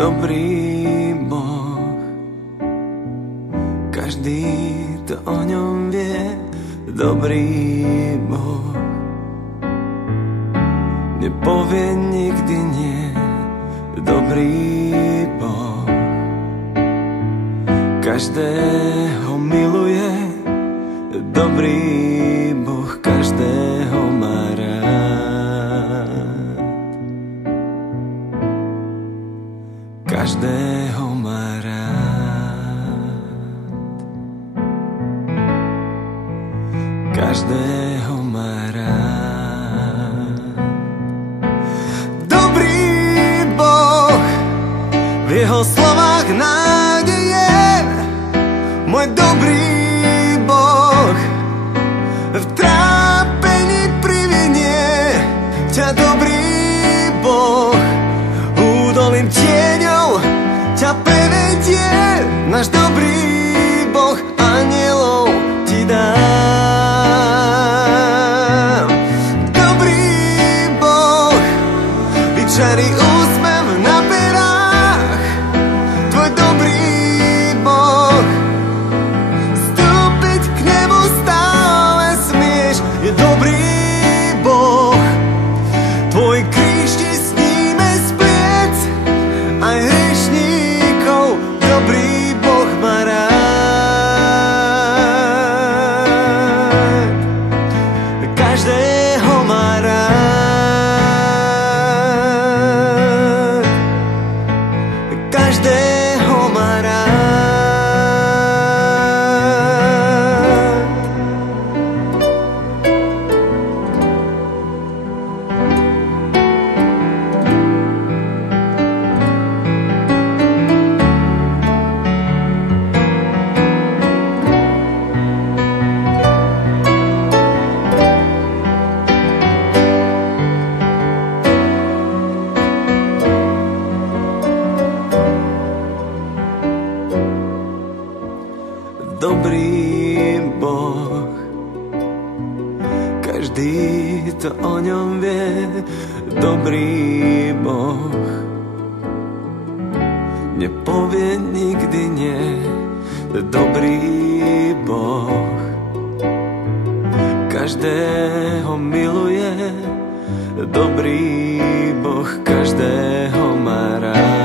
Dobrý Boh, každý to o ňom vie. Dobrý Boh nepovie nikdy nie. Dobrý Boh každého miluje. Dobrý Boh každého má rád. Každého má rád. Každého má rád. Dobrý Boh, v jeho slovách nádeje. Môj dobrý Boh, v trápení privinie ťa. Dobrý Boh, údolím tieňov ťa prevedie. Náš dobrý Boh anielov ti dá. Dobrý Boh vyčarí úsmev na perách. Tvoj dobrý Boh vstúpiť k nebu stále smieš. Je dobrý Boh, tvoj kríž ti sníme spliec. Aj hriešníkov dobrý Boh má rád. Každého má rád. Každého má rád. Dobrý Boh, každý to o ňom vie. Dobrý Boh nepovie nikdy nie. Dobrý Boh každého miluje. Dobrý Boh každého má rád.